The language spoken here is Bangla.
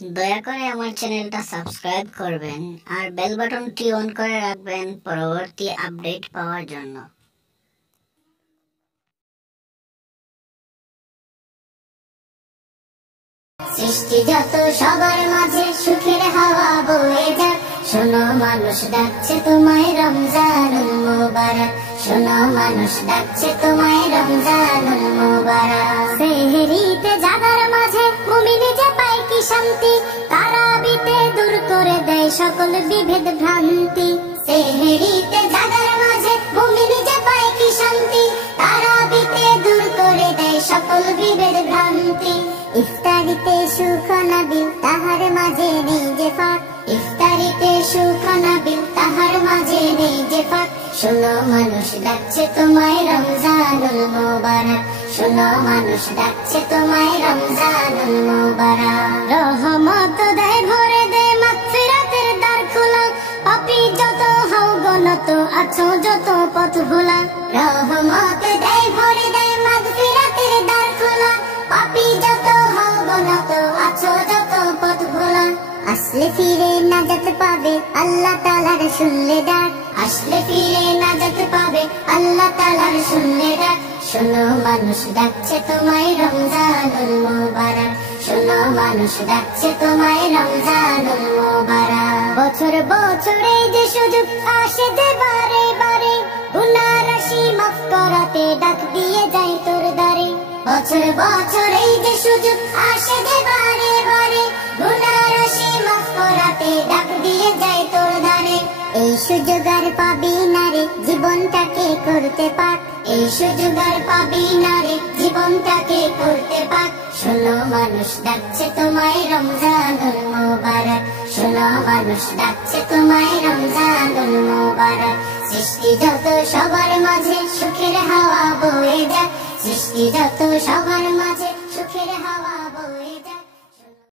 দয়া করে আমার চ্যানেলটা সাবস্ক্রাইব করবেন আর বেল বাটনটি অন করে রাখবেন পরবর্তী আপডেট পাওয়ার জন্য। সৃষ্টি যত সবার মাঝে সুখের হাওয়া বয়ে যাক, শোনো মানুষ ডাকছে তোমায় রমজানুল মুবারক, শোনো মানুষ ডাকছে তোমায় রমজানুল মুবারক। সেহরিতে জাগার মাঝে মুমিন যে পায় কি শান্তি, তারাবিতে দূর করে দেয় সকল বিভেদ ভ্রান্তি। সেহরিতে জাগার মাঝে মুমিন যে পায় কি শান্তি, তারাবিতে দূর করে দেয় সকল বিভেদ ভ্রান্তি। ইফতারিতে সুখ নাবিল তাহার মাঝে নেই যে ফাঁক, ইফতারিতে সুখ নাবিল তাহার মাঝে নেই যে ফাঁক। শোনো মানুষ ডাকছে তোমায় রমজানুল মুবারক, শোনো মানুষ ডাকছে তোমায় রমজানুল মুবারক। রহমত দেয় ভরে দেয় মাগফিরাতের দ্বার খোলা, পাপী যত হও গনত আছো যত পথ ভোলা। রহমত দেয় ভরে দেয় মাগফিরাতের দ্বার খোলা, পাপী যত হও গনত আছো যত পথ ভোলা। আসলে ফিরে নাজাত পাবে আল্লাহ তাআলার শুনলে ডাক, আসলে ফিরে নাজাত পাবে আল্লাহ তাআলার শুনলে ডাক। শোনো মানুষ ডাকছে তোমায় রমজানুল মুবারক, শোনো মানুষ ডাকছে তোমায় রমজানুল মুবারক। বছর বছর এই যে সুযোগ আসে যে বারে বারে, গুনাহ রাশি মাফ করাতে ডাক দিয়ে যায় তোর দ্বারে। বছর বছর এই যে সুযোগ আসে যে বারে বারে, গুনাহ রাশি মাফ করাতে ডাক দিয়ে যায় তোর দ্বারে। এই সুযোগ আর পাবি না রে জীবনটাকে করতে পাক, এই সুযোগ আর পাবি না রে জীবনটাকে করতে পাক। শোনো মানুষ ডাকছে তোমায় রমজানুল মুবারক, শোনো মানুষ ডাকছে তোমায় রমজানুল মুবারক। সৃষ্টি যত সবার মাঝে সুখের হাওয়া বয়ে যাক, সৃষ্টি যত সবার মাঝে সুখের হাওয়া বয়ে যাক।